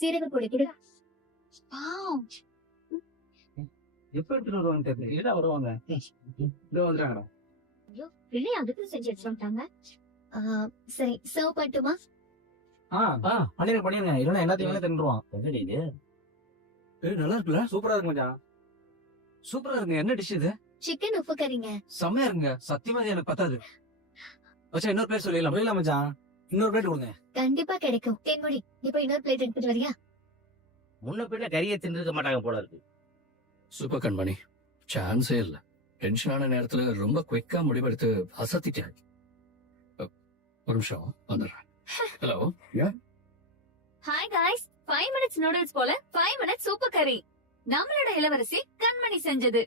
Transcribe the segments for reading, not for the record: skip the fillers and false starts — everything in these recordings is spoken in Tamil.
சீரக பொடி கூட. எப்ப எடுத்துட்டு வருவாங்க தெரியல. ஏதா வருவாங்க. இதோ வந்துட்டாங்கடா. ஐயோ, வெளியே அதுக்கு செஞ்சு வச்சுட்டாங்க. சரி, சர்வ் பண்ணட்டுமா? பண்ணிருங்க. இல்லன்னா எல்லாத்தையும் தின்றுவான். நல்லா இருக்குல்ல? சூப்பரா இருக்கு மச்சான். சூப்பரா இருக்குங்க. என்ன டிஷ் இது? சிக்கன் உப்பு கறிங்க. செம்மையா இருக்குங்க. சத்தியமா இது எனக்கு பத்தாது. மச்சான் இன்னொரு பிளேட் சொல்லிடலாம். புரியல மச்சான். இன்னொரு பிளேட் கொடுங்க. கண்டிப்பா கிடைக்கும். தேன்மொழி, இப்ப இன்னொரு பிளேட் எடுத்துட்டு வரியா? முன்ன பின்ன கறியை தின்னுக்க மாட்டாங்க போல இருக்கு. சூப்பர் கண்மணி, சான்ஸே இல்ல. டென்ஷனான நேரத்துல ரொம்ப குயிக்கா முடிவெடுத்து அசத்திட்டேன். ஒரு நிமிஷம் வந்துடுறேன். Hello. Hi guys, 5 minutes noodles போல 5 minutes சூப்பர் கறி. நம்மளோட இளவரசி கண்மணி செஞ்சது.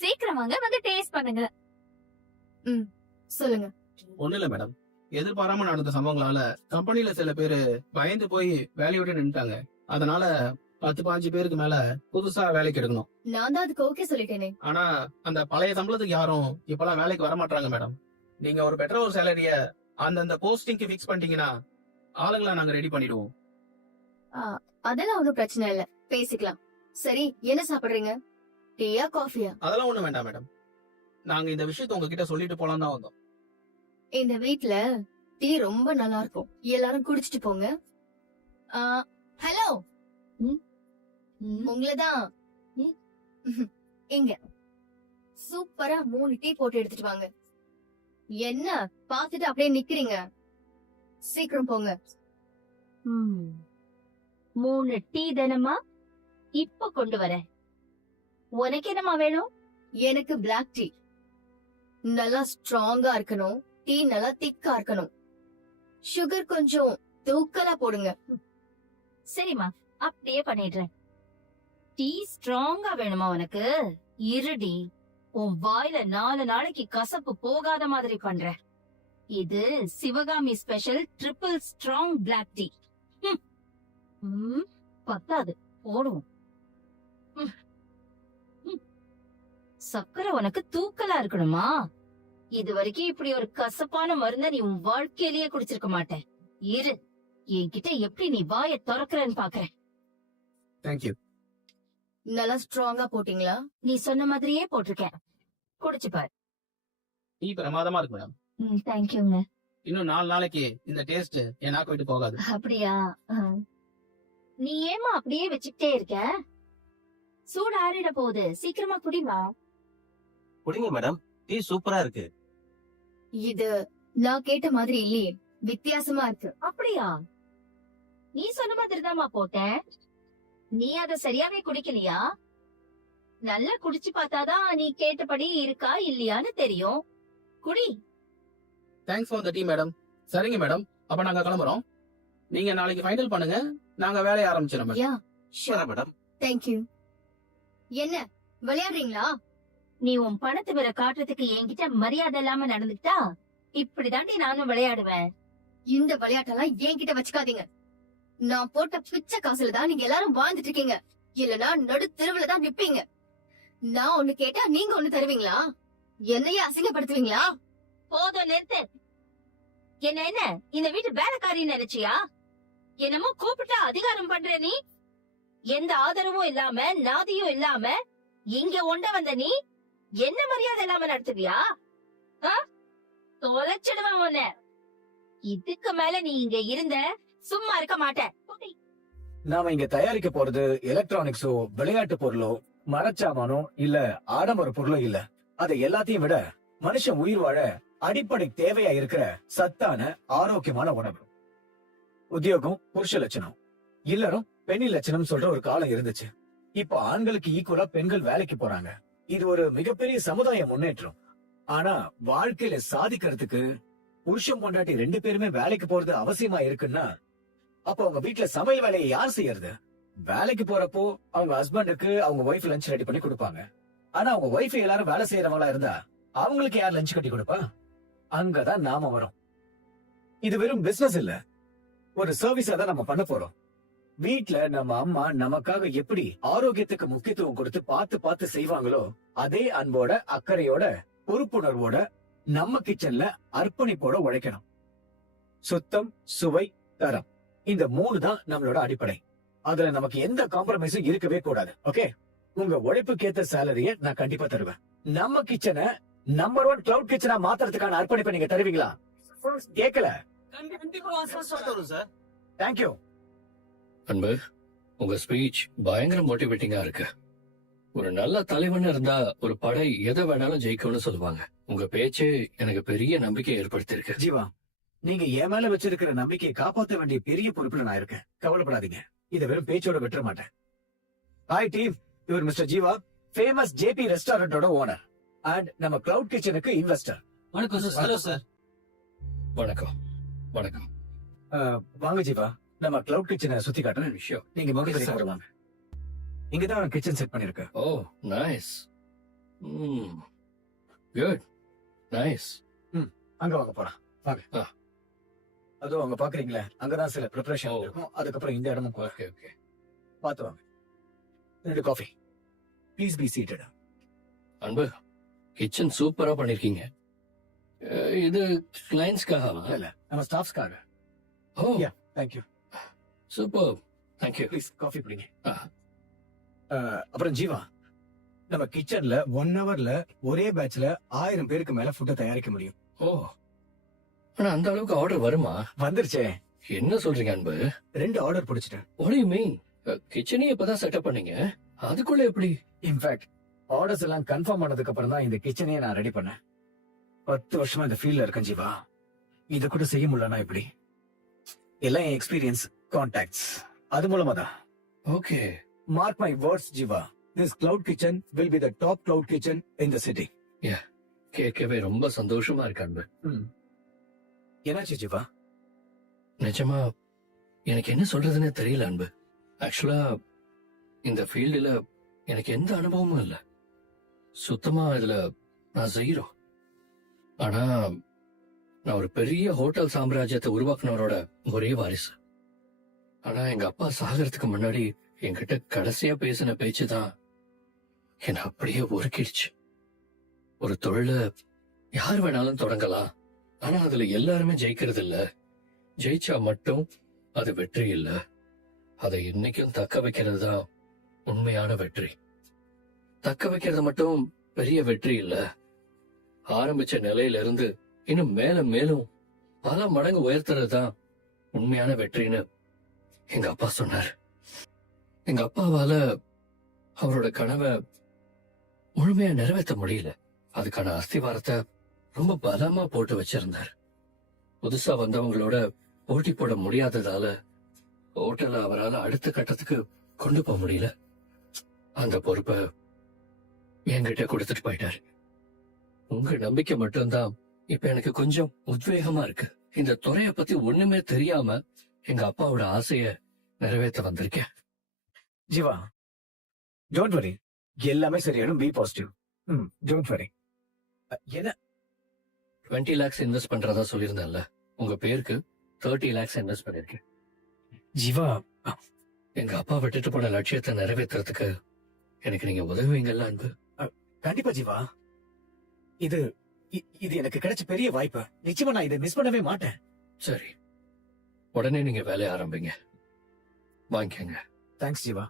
சீக்கிரம் வாங்க, வந்து டேஸ்ட் பண்ணுங்க. சொல்லுங்க. ஒண்ணு இல்ல மேடம், எதிர்பாராம நடந்த சம்பவங்களால கம்பெனில சில பேரு பயந்து போய் வேலையை விட்டு நின்னுட்டாங்க. அதனால 10-15 பேருக்கு மேல புதுசா வேலைக்கு எடுக்கணும். நான் தான் அதுக்கு ஓகே சொல்லிட்டேனே. ஆனா அந்த பழைய சம்பளத்துக்கு யாரும் இப்பெல்லாம் வேலைக்கு வர மாட்டாங்க மேடம். நீங்க ஒரு பெட்டர் ஒரு சேலரிய அந்தந்த போஸ்டிங்க்கு பிக்ஸ் பண்ணிட்டீங்கன்னா ஆளுங்களை நாங்க ரெடி பண்ணிடுவோம். அதெல்லாம் ஒண்ணும் பிரச்சனை இல்ல, பேசிக்கலாம். சரி, என்ன சாப்பிடுறீங்க? டீயா காஃபியா? அதெல்லாம் ஒண்ணும் வேண்டாம் மேடம். நாங்க இந்த விஷயத்த உங்ககிட்ட சொல்லிட்டு போலாம் தான் வந்தோம். இந்த வீட்ல டீ ரொம்ப நல்லா இருக்கும், எல்லாரும் குடிச்சிட்டு போங்க. ஹலோ, உங்களதான் இங்க சூப்பரா 3 டீ போட்டு எடுத்துட்டு வாங்க. என்ன பாத்துட்டு அப்படியே நிக்கிறீங்க? சீக்கிரம் போங்க. 3 டீ தானமா? இப்ப கொண்டு வரேன். உனக்கு என்னமா வேணும்? எனக்கு பிளாக் டீ. நல்லா ஸ்ட்ராங்கா இருக்கணும், டீ நல்லா திக்கா இருக்கணும். சுகர் கொஞ்சம் தூக்கலா போடுங்க. சரிம்மா, அப்படியே பண்ணிடுறேன். டீ ஸ்ட்ராங்கா வேணுமா உனக்கு? இருடி, உன் வாயில 4 நாளைக்கு கசப்பு போகாத மாதிரி பண்றேன். இது Sivakami special triple strong black tea. பத்தாது, போடுவோம். சக்கரை உனக்கு தூக்கலா இருக்கணுமா? இது வரைக்கும் இப்படி ஒரு கசப்பான மருந்த நீ உன் வாழ்க்கையிலேயே குடிச்சிருக்க மாட்டேன். இரு, என்கிட்ட எப்படி நீ வாயை திறக்கிறன்னு பாக்குறேன். தேங்க்யூ. நல்லா ஸ்ட்ராங்கா போட்டீங்களா? நீ சொன்ன மாதிரியே போட்டிருக்கேன், குடிச்சு பாரு. டீ பிரமாதமா இருக்கு மேடம். தேங்க்யூங்க. இன்னும் 4 நாளைக்கு இந்த டேஸ்ட் என் நாக்கு விட்டு போகாது. அப்படியா? நீ ஏமா அப்படியே வச்சுக்கிட்டே இருக்க? சூடு ஆறிட போகுது, சீக்கிரமா குடிமா. குடிங்க மேடம், டீ சூப்பரா இருக்கு. இது நான் கேட்ட மாதிரி இல்லையே, வித்தியாசமா இருக்கு. அப்படியா? நீ சொன்ன மாதிரி தான்மா போட்டேன். நீ அத சரியாவே குடிக்கலையா? நல்லா குடிச்சு பார்த்தாதான் நீ கேட்டபடி இருக்கா இல்லையான்னு தெரியும். குடி. Thanks for the tea madam. சரிங்க மேடம், அப்ப நாங்க கிளம்புறோம். நீங்க நாளைக்கு ஃபைனல் பண்ணுங்க, நாங்க வேலையை ஆரம்பிச்சிடறோம். யா, ஷூர் மேடம். தேங்க்யூ. என்ன விளையாடுறீங்களா? நீ உன் பணத்தை வேற காட்டுறதுக்கு என்கிட்ட மரியாதை இல்லாம நடந்துக்கிட்டா இப்படிதாண்டி நானும் விளையாடுவேன். இந்த விளையாட்டெல்லாம் என்கிட்ட வச்சுக்காதீங்க. நான் போட்ட பிச்சை காசுல தான் நீங்க எல்லாரும் வாழ்ந்துட்டு இருக்கீங்க. இல்லனா நடு தெருவுல தான் நிப்பீங்க. நான் ஒண்ணு கேட்டா நீங்க ஒண்ணு தருவீங்களா? என்னையே அசிங்கப்படுத்துவீங்களா? போதும், நிறுத்து. என்ன இந்த வீட்டு வேலைக்காரின்னு நினைச்சியா? என்னமோ கூப்பிட்டா அதிகாரம் பண்ற நீ? எந்த ஆதரவும் இல்லாம நாதியும் இல்லாம இங்க ஒண்ட வந்த நீ என்ன மரியாதை இல்லாம நடத்துவியா? தொலைச்சிடுவேன் உன்ன. இதுக்கு மேல நீ இங்க இருந்த சும்மா இருக்க மாட்டேன். நாம இங்க தயாரிக்க போறது எலக்ட்ரானிக்ஸோ விளையாட்டு பொருளோ மரச்சாமானோ இல்ல ஆடம்பர பொருளோ இல்ல. அதை எல்லாத்தையும் விட மனுஷன் உயிர் வாழ அடிப்படை தேவையா இருக்கிற சத்தான ஆரோக்கியமான உணவு. உத்தியோகம் புருஷ லட்சணம், இல்லறம் பெண்ணி லட்சணம் சொல்ற ஒரு காலம் இருந்துச்சு. இப்ப ஆண்களுக்கு ஈக்குவலா பெண்கள் வேலைக்கு போறாங்க. இது ஒரு மிகப்பெரிய சமுதாய முன்னேற்றம். ஆனா வாழ்க்கையில சாதிக்கிறதுக்கு புருஷன் பொண்டாட்டி 2 பேருமே வேலைக்கு போறது அவசியமா இருக்குன்னா அப்ப அவங்க வீட்டுல சமையல் வேலையை யார் செய்யறது? வேலைக்கு போறப்போ அவங்க ஹஸ்பண்டுக்கு அவங்க ஒய்ஃப் லஞ்ச் ரெடி பண்ணி கொடுப்பாங்க. ஆனா அவங்க ஒய்ஃப் எல்லாரும் வேலை செய்யறவங்களா இருந்தா அவங்களுக்கு யார் லஞ்ச் கட்டி கொடுப்பா? அங்கதான் நாம வரும். இது வெறும் பிசினஸ் இல்ல, ஒரு சர்வீஸா தான் நம்ம பண்ண போறோம். வீட்ல நம்ம அம்மா நமக்காக எப்படி ஆரோக்கியத்துக்கு முக்கியத்துவம் கொடுத்து பார்த்து பார்த்து செய்வாங்களோ அதே அன்போட அக்கறையோட பொறுப்புணர்வோட நம்ம கிச்சன்ல அர்ப்பணிப்போட உழைக்கணும். சுத்தம், சுவை, தரம். இந்த 3 தான் நம்மளோட அடிப்படை. அதுல நமக்கு எந்த காம்ப்ரமைஸும் இருக்கவே கூடாது. ஓகே, உங்க உழைப்புக்கேத்த சேலரிய நான் கண்டிப்பா தருவேன். நம்ம கிச்சனை நம்பர் 1 கிளவுட் கிச்சனா மாத்துறதுக்கான அர்ப்பணிப்பை நீங்க தருவீங்களா? கேக்கல. Sir thank you. அன்பு, உங்க ஸ்பீச் பயங்கர மோட்டிவேட்டிங்கா இருக்கு. ஒரு நல்ல தலைவன் இருந்தா ஒரு படை எதை வேணாலும் ஜெயிக்கும்னு சொல்லுவாங்க. உங்க பேச்சு எனக்கு பெரிய நம்பிக்கை ஏற்படுத்தியிருக்கு. ஜீவா, நீங்க என் மேல வச்சிருக்கிற நம்பிக்கையை காப்பாத்த வேண்டிய பெரிய பொறுப்புல நான் இருக்கேன். கவலைப்படாதீங்க, இதை வெறும் பேச்சோட விட்டுற மாட்டேன். ஹாய் டீம், இவர் மிஸ்டர் ஜீவா, ஃபேமஸ் ஜேபி ரெஸ்டாரண்டோட ஓனர் அண்ட் நம்ம கிளவுட் கிச்சனுக்கு இன்வெஸ்டர். வணக்கம் சார். Hello sir. வணக்கம். வணக்கம். வாங்க ஜீவா, நம்ம கிளவுட் கிச்சனை சுத்தி காட்டுறேன். விஷயம். நீங்க மகிழ்ச்சி வாங்க. இங்கதான் கிச்சன் செட் பண்ணிருக்கேன். ஓ, நைஸ். குட். நைஸ். அங்க வாங்க போலாம். வாங்க. அதோ அங்க பாக்குறீங்களா, அங்கதான் சில ப்ரிப்பரேஷன் ஓ. இருக்கும். அதுக்கப்புறம் இந்த இடமும் ஓகே ஓகே. பார்த்து வாங்க. 2 காஃபி. Please be seated. அன்பு, கிச்சன் சூப்பரா பண்ணிருக்கீங்க. இது கிளைண்ட்ஸ்க்காகவா? இல்ல, நம்ம ஸ்டாஃப்ஸ்க்காக. ஓ, thank you. Super. Thank you. Please coffee குடிங்க. ஆ. அப்புறம் ஜீவா, நம்ம கிச்சன்ல 1 ஹவர்ல ஒரே பேட்ச்ல 1000 பேருக்கு மேல ஃபுட்டை தயாரிக்க முடியும். ஓ, ஆனா அந்த அளவுக்கு ஆர்டர் வருமா? வந்துருச்சே. என்ன சொல்றீங்க அன்பு? 2 ஆர்டர் பிடிச்சிட்டேன். What do you mean? கிச்சனே இப்பதான் செட்டப் பண்ணீங்க, அதுக்குள்ள எப்படி? இன்ஃபேக்ட் ஆர்டர்ஸ் எல்லாம் கன்ஃபார்ம் பண்ணதுக்கு அப்புறம் தான் இந்த கிச்சனையே நான் ரெடி பண்ணேன். 10 வருஷமா இந்த ஃபீல்ட்ல இருக்கேன் ஜீவா. இத கூட செய்ய முடியலன்னா எப்படி? எல்லாம் என் எக்ஸ்பீரியன்ஸ், கான்டாக்ட்ஸ், அது மூலமா தான். Okay. Mark my words, Jiva. This cloud kitchen will be the top cloud kitchen in the city. கேட்கவே ரொம்ப சந்தோஷமா இருக்கு அன்பு. என்னாச்சு ஜீவா? நிஜமா எனக்கு என்ன சொல்றதுன்னே தெரியல அன்பு. ஆக்சுவலா இந்த ஃபீல்டுல எனக்கு எந்த அனுபவமும் இல்ல. சுத்தமா இதுல நான் ஜீரோ. ஆனா நான் ஒரு பெரிய ஹோட்டல் சாம்ராஜ்யத்தை உருவாக்குனவரோட ஒரே வாரிசு. ஆனா எங்க அப்பா சாகறதுக்கு முன்னாடி என்கிட்ட கடைசியா பேசின பேச்சுதான் என்ன அப்படியே உருக்கிடுச்சு. ஒரு தொழில யார் வேணாலும் தொடங்கலாம், ஆனா அதுல எல்லாருமே ஜெயிக்கிறது இல்ல. ஜெயிச்சா மட்டும் அது வெற்றி இல்ல, அதை இன்னைக்கும் தக்க வைக்கிறது தான் உண்மையான வெற்றி. தக்க வைக்கிறது மட்டும் பெரிய வெற்றி இல்ல, ஆரம்பிச்ச நிலையில இருந்து இன்னும் மேலும் பல மடங்கு உயர்த்துறது தான் உண்மையான வெற்றின்னு எங்க அப்பா சொன்னார். எங்க அப்பாவால அவரோட கனவை முழுமையா நிறைவேற்ற முடியல. அதுக்கான அஸ்திவாரத்தை ரொம்ப பலமா போட்டு வச்சிருந்தார். புதுசா வந்தவங்களோட போட்டி போட முடியாததால ஹோட்டலை அவரால் அடுத்த கட்டத்துக்கு கொண்டு போக முடியல. அந்த பொறுப்பை என்கிட்ட கொடுத்துட்டு போயிட்டாரு. உங்க நம்பிக்கை மட்டும்தான் இப்ப எனக்கு கொஞ்சம் உத்வேகமா இருக்கு. இந்த துறைய பத்தி ஒண்ணுமே தெரியாம எங்க அப்பாவோட ஆசைய நிறைவேற்ற வந்திருக்கேன். ஜீவா, டோன்ட் வரி, எல்லாமே சரியாயிடும். B positive. Don't worry. என்ன 20 lakhs இன்வெஸ்ட் பண்றதா சொல்லியிருந்தேன்ல, உங்க பேருக்கு 30 lakhs இன்வெஸ்ட் பண்ணிருக்கேன். ஜீவா, எங்க அப்பா விட்டுட்டு போன லட்சியத்தை நிறைவேற்றுறதுக்கு எனக்கு நீங்க உதவுவீங்கல்ல அன்பு? கண்டிப்பா ஜீவா. இது இது எனக்கு கிடைச்ச பெரிய வாய்ப்பு. நிச்சயமா நான் இதை மிஸ் பண்ணவே மாட்டேன். சரி, உடனே நீங்க வேலையை ஆரம்பிங்க. வாங்கிக்கங்க. தேங்க்ஸ் ஜீவா.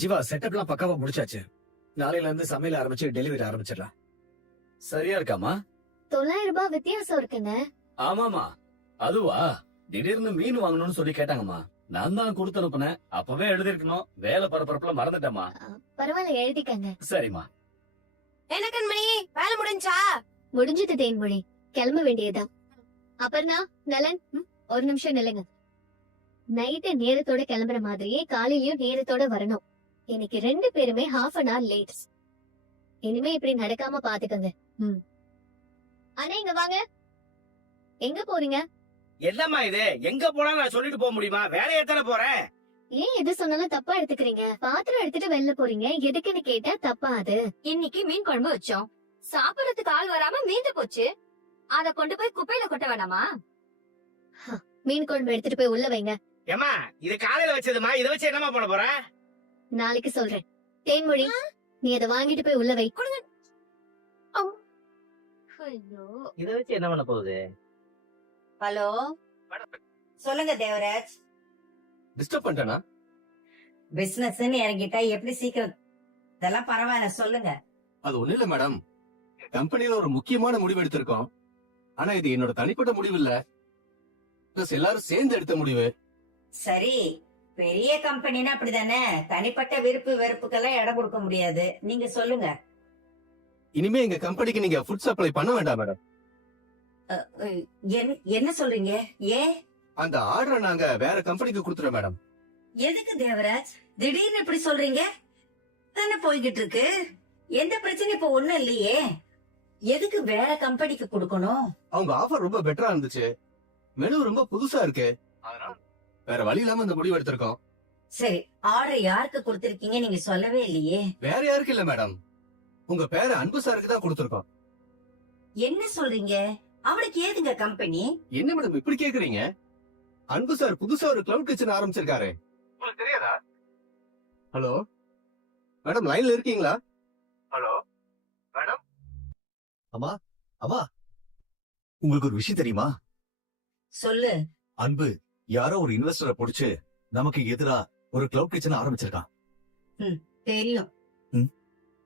ஜீவா, செட்டப்லாம் பக்காவா முடிச்சாச்சு. நாளையில இருந்து சமையல் ஆரம்பிச்சு டெலிவரி ஆரம்பிச்சிடலாம். சரியா இருக்காமா? 900 ரூபாய் வித்தியாசம் இருக்குன்னு. ஆமாமா. அதுவா, திடீர்னு மீன் வாங்கணும்னு சொல்லி கேட்டாங்கம்மா. நான் தான் கொடுத்து அனுப்புனேன். அப்பவே எழுதிருக்கணும். வேலை பரபரப்புல மறந்துட்டேம்மா. பரவாயில்ல, எழுதிக்கங்க. சரிம்மா. என்ன கண்மணி, வேலை முடிஞ்சா? முடிஞ்சது தேன்மொழி, கிளம்ப வேண்டியதா. அபர்ணா, நலன், ஒரு நிமிஷம் நில்லுங்க. நைட்டு நேரத்தோட கிளம்புற மாதிரியே காலையிலயும் நேரத்தோட வரணும். எனக்கு 2 பேருமே half an hour லேட். இனிமே இப்படி நடக்காம பாத்துக்கங்க. அண்ணா, இங்க வாங்க. எங்க போறீங்க? என்னம்மா இது? எங்க போனா நான் சொல்லிட்டு போக முடியுமா? வேலையை தானே போறேன். ஏன் எது சொன்னாலும் தப்பா எடுத்துக்கிறீங்க? பாத்திரம் எடுத்துட்டு வெளில போறீங்க, எதுக்குன்னு கேட்டா தப்பா அது? இன்னைக்கு மீன் குழம்பு வச்சோம், சாப்பிடறதுக்கு ஆள் வராம மீந்து போச்சு. அத கொண்டு போய் குப்பையில கொட்ட வேணாமா? மீன் குழம்பு எடுத்துட்டு போய் உள்ள வைங்க. ஏமா, இது காலையில வச்சதுமா. இத வச்சு என்னமா பண்ண போற? நாளைக்கு சொல்றேன். தேன்மொழி, நீ அதை வாங்கிட்டு போய் உள்ள வை. ஐயோ. இத வச்சு என்ன பண்ண போகுது? ஹலோ, சொல்லுங்க தேவராஜ். டிஸ்டர்ப் பண்ணிட்டேனா? பிசினஸ்ன்னு இறங்கிட்டா எப்படி சீக்கிரம்? இதெல்லாம் பரவாயில்ல, சொல்லுங்க. அது ஒண்ணு இல்ல மேடம். கம்பெனில ஒரு முக்கியமான முடிவு எடுத்திருக்கோம். ஆனா இது என்னோட தனிப்பட்ட முடிவு இல்ல. பிளஸ் எல்லாரும் சேர்ந்து எடுத்த முடிவு. சரி, பெரிய கம்பெனினா அப்படிதானே, தனிப்பட்ட விருப்பு வெறுப்புக்கெல்லாம் இடம் கொடுக்க முடியாது. நீங்க சொல்லுங்க. இனிமே எங்க கம்பெனிக்கு நீங்க ஃபுட் சப்ளை பண்ண வேண்டாம் மேடம். என்ன சொல்றீங்க? ஏன்? அந்த ஆர்டரை நாங்க வேற கம்பெனிக்கு கொடுத்துறோம் மேடம். எதுக்கு தேவராஜ் திடீர்னு இப்படி சொல்றீங்க? தானே போய்கிட்டு இருக்கு. எந்த பிரச்சனையும் இப்ப ஒண்ணும் இல்லையே. எதுக்கு வேற கம்பெனிக்கு கொடுக்கணும்? அவங்க ஆஃபர் ரொம்ப பெட்டரா இருந்துச்சு. மெனு ரொம்ப புதுசா இருக்கு. அதனால வேற வழி இல்லாம இந்த முடிவு எடுத்திருக்கோம். சரி, ஆர்டர் யாருக்கு கொடுத்திருக்கீங்க நீங்க சொல்லவே இல்லையே. வேற யாருக்கு இல்ல மேடம், உங்க பேர அன்பு சாருக்கு தான் கொடுத்திருக்கோம். என்ன சொல்றீங்க? அவனுக்கு ஏதுங்க கம்பெனி? என்ன மேடம் இப்படி கேக்குறீங்க? அன்பு சார் புதுசா ஒரு கிளவுட் கிச்சன் ஆரம்பிச்சிருக்காரு. உங்களுக்கு தெரியாதா? ஹலோ மேடம், லைன்ல இருக்கீங்களா? Hello madam. அம்மா அம்மா, உங்களுக்கு ஒரு விஷயம் தெரியுமா? சொல்லு. அன்பு யாரோ ஒரு இன்வெஸ்டரை புடிச்சு நமக்கு எதிரா ஒரு கிளவுட் கிச்சன் ஆரம்பிச்சிருக்கான். தெரியும். ம்.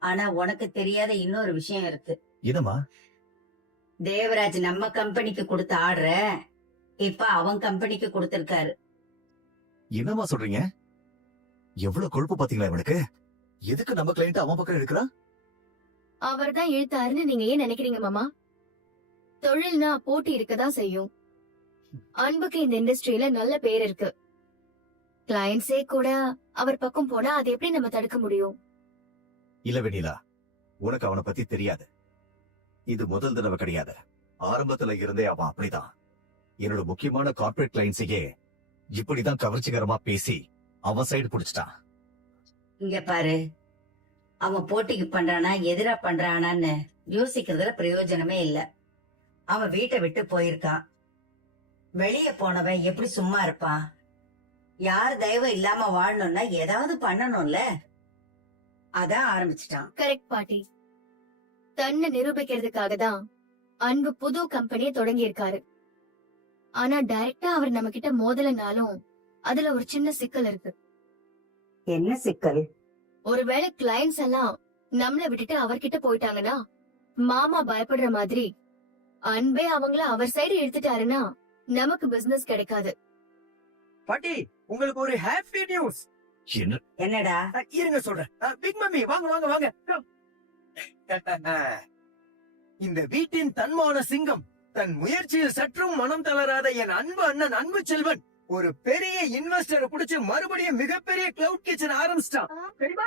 ஆனா உனக்கு தெரியாத இன்னொரு விஷயம் இருக்கு. என்னம்மா? தேவராஜ் நம்ம கம்பெனிக்கு கொடுத்த ஆர்டர இப்ப அவன் கம்பெனிக்கு கொடுத்திருக்காரு. என்னம்மா சொல்றீங்க? எவ்வளவு கொழுப்பு பாத்தீங்களா இவனுக்கு? எதுக்கு நம்ம கிளையண்ட் அவன் பக்கம் இருக்கிறான்? அவர் தான் இழுத்தாருன்னு நீங்க ஏன் நினைக்கிறீங்க மாமா? தொழில்னா போட்டி இருக்கதான் செய்யும். அன்புக்கு இந்த இண்டஸ்ட்ரியில நல்ல பேர் இருக்கு. கிளையன்ஸே கூட அவர் பக்கம் போனா அதை எப்படி நம்ம தடுக்க முடியும்? இல்ல வெண்ணிலா, உனக்கு அவனை பத்தி தெரியாது. இது முதல் தடவை கிடையாது. ஆரம்பத்துல இருந்தே அவன் அப்படிதான். என்னோட முக்கியமான கார்ப்பரேட் கிளையன்ஸையே இப்படிதான் கவர்ச்சிகரமா பேசி அவன் சைடு புடிச்சிட்டான். இங்க பாரு, அவன் போட்டிக்கு பண்றானா எதிரா பண்றானான்னு யோசிக்கிறதுல பிரயோஜனமே இல்ல. அவன் வீட்டை விட்டு போயிருக்கான். வெளிய போனவன் எப்படி சும்மா இருப்பான்? யார் தயவு இல்லாம வாழணும்னா ஏதாவது பண்ணணும்ல. அதான் ஆரம்பிச்சிட்டான். கரெக்ட் பாட்டி. தன்னை நிரூபிக்கிறதுக்காக தான் அன்பு புது கம்பெனியை தொடங்கி இருக்காரு. ஆனா டைரக்டா அவர் நம்ம கிட்ட மோதலனாலும் அதுல ஒரு சின்ன சிக்கல் இருக்கு. என்ன சிக்கல்? ஒருவேளை கிளையன்ஸ் எல்லாம் நம்மள விட்டுட்டு அவர்கிட்ட போயிட்டாங்கன்னா, மாமா பயப்படுற மாதிரி அன்பே அவங்கள அவர் சைடு எடுத்துட்டாருன்னா நமக்கு பிசினஸ் கிடைக்காது. பாட்டி, உங்களுக்கு ஒரு ஹாப்பி நியூஸ். என்னடா? இருங்க சொல்றேன். பிக் மம்மி வாங்க வாங்க வாங்க. இந்த வீட்டின் தன்மான சிங்கம், தன் முயற்சியில் சற்றும் மனம் தளராத என் அன்பு அண்ணன் அன்பு செல்வன் ஒரு பெரிய இன்வெஸ்டரை புடிச்சு மறுபடியும் மிகப்பெரிய கிளவுட் கிச்சன் ஆரம்பிச்சிட்டான். தெரியுமா?